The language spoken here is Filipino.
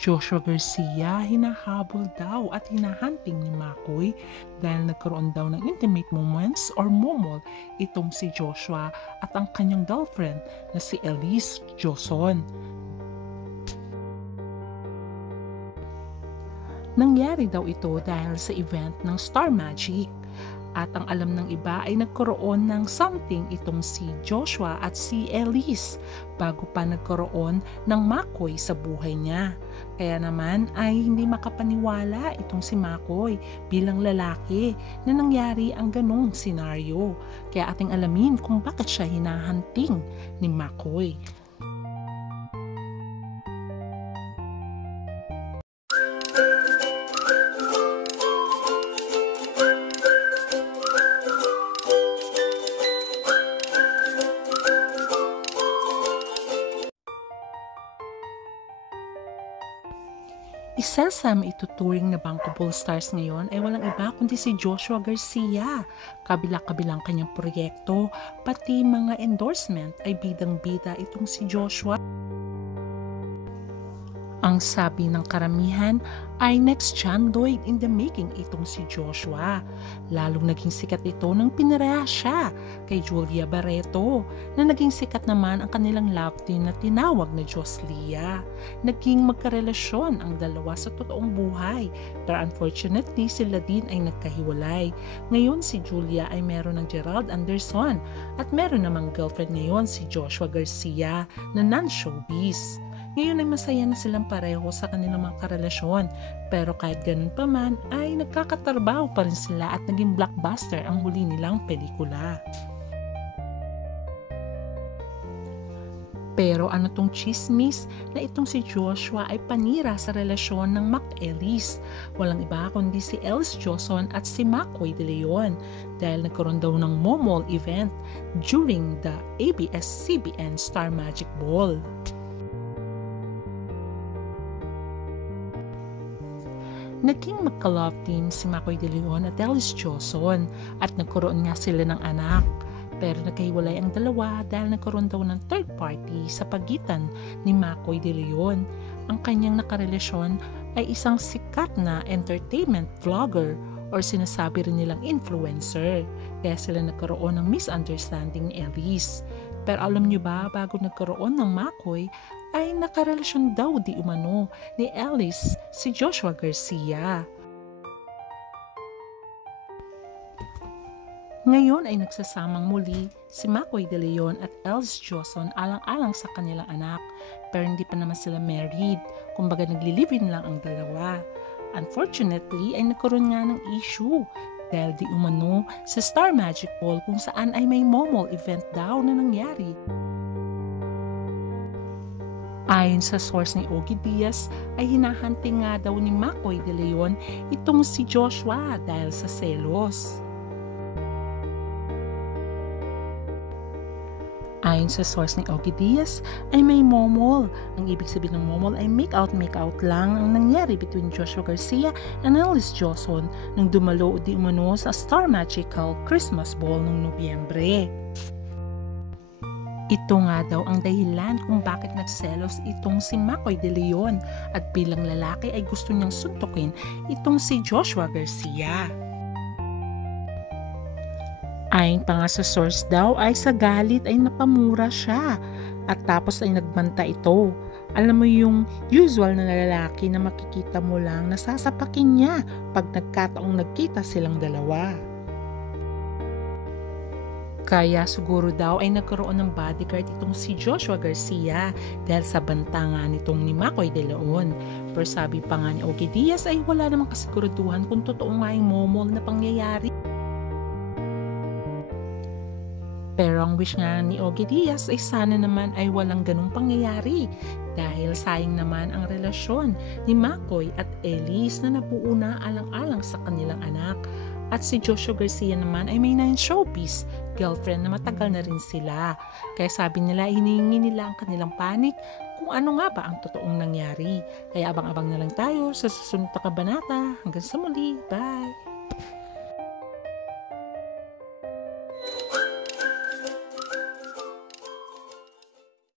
Joshua Garcia hinahabol daw at hinahunting ni Makoy dahil nagkaroon daw ng intimate moments or momol itong si Joshua at ang kanyang girlfriend na si Elise Joson. Nangyari daw ito dahil sa event ng Star Magic. At ang alam ng iba ay nagkaroon ng something itong si Joshua at si Elise bago pa nagkaroon ng Makoy sa buhay niya. Kaya naman ay hindi makapaniwala itong si Makoy bilang lalaki na nangyari ang ganong senaryo. Kaya ating alamin kung bakit siya hinahunting ni Makoy. Isa sa maituturing na bankable stars ngayon ay walang iba kundi si Joshua Garcia. Kabila-kabilang kanyang proyekto, pati mga endorsement ay bidang-bida itong si Joshua. Ang sabi ng karamihan ay next John Lloyd in the making itong si Joshua. Lalong naging sikat ito nang pinareha siya kay Julia Barreto na naging sikat naman ang kanilang love team na tinawag na Joslia. Naging magkarelasyon ang dalawa sa totoong buhay pero unfortunately sila din ay nagkahiwalay. Ngayon si Julia ay meron ng Gerald Anderson at meron namang girlfriend ngayon si Joshua Garcia na non-showbiz. Ngayon ay masaya na silang pareho sa kanilang mga karelasyon pero kahit ganun pa man ay nagkakatrabaho pa rin sila at naging blockbuster ang huli nilang pelikula. Pero ano tong chismis na itong si Joshua ay panira sa relasyon ng Mac Elise? Walang iba kundi si Elise Joson at si Makoy De Leon dahil nagkaroon daw ng momol event during the ABS-CBN Star Magic Ball. Naging magka-love team si Makoy De Leon at Elise Joson at nagkaroon nga sila ng anak. Pero nagkahiwalay ang dalawa dahil nagkaroon daw ng third party sa pagitan ni Makoy De Leon. Ang kanyang nakarelasyon ay isang sikat na entertainment vlogger or sinasabi rin nilang influencer. Kaya sila nagkaroon ng misunderstanding ni Elise. Pero alam nyo ba, bago nagkaroon ng Makoy, ay nakarelasyon daw di umano ni Elise si Joshua Garcia. Ngayon ay nagsasamang muli si Makoy De Leon at Elise Joson alang-alang sa kanilang anak pero hindi pa naman sila married, kumbaga nagli-live-in lang ang dalawa. Unfortunately ay nagkaroon nga ng issue dahil di umano sa Star Magic Ball kung saan ay may momol event daw na nangyari. Ayon sa source ni Ogie Diaz ay hinahunting nga daw ni Makoy De Leon itong si Joshua dahil sa selos. Ayon sa source ni Ogie Diaz ay may momol. Ang ibig sabihin ng momol ay make-out lang ang nangyari between Joshua Garcia and Elise Joson nang dumalo di umano sa Star Magical Christmas Ball noong Nobyembre. Ito nga daw ang dahilan kung bakit nagselos itong si Makoy De Leon at bilang lalaki ay gusto niyang suntukin itong si Joshua Garcia. Ayon pa nga sa source daw ay sa galit ay napamura siya at tapos ay nagbanta ito. Alam mo yung usual na lalaki na makikita mo lang nasasapakin niya pag nagkataong nagkita silang dalawa. Kaya siguro daw ay nagkaroon ng bodyguard itong si Joshua Garcia dahil sa banta nga nitong ni Makoy De Leon. Pero sabi pa nga ni Ogie Diaz ay wala namang kasiguraduhan kung totoo nga yung momol na pangyayari. Pero ang wish nga ni Ogie Diaz ay sana naman ay walang ganung pangyayari dahil sayang naman ang relasyon ni Makoy at Elise na nabuo na alang-alang sa kanilang anak. At si Joshua Garcia naman ay may showbiz girlfriend na matagal na rin sila. Kaya sabi nila, hinihingi nila ang kanilang panig kung ano nga ba ang totoong nangyari. Kaya abang-abang na lang tayo sa susunod na kabanata. Hanggang sa muli. Bye!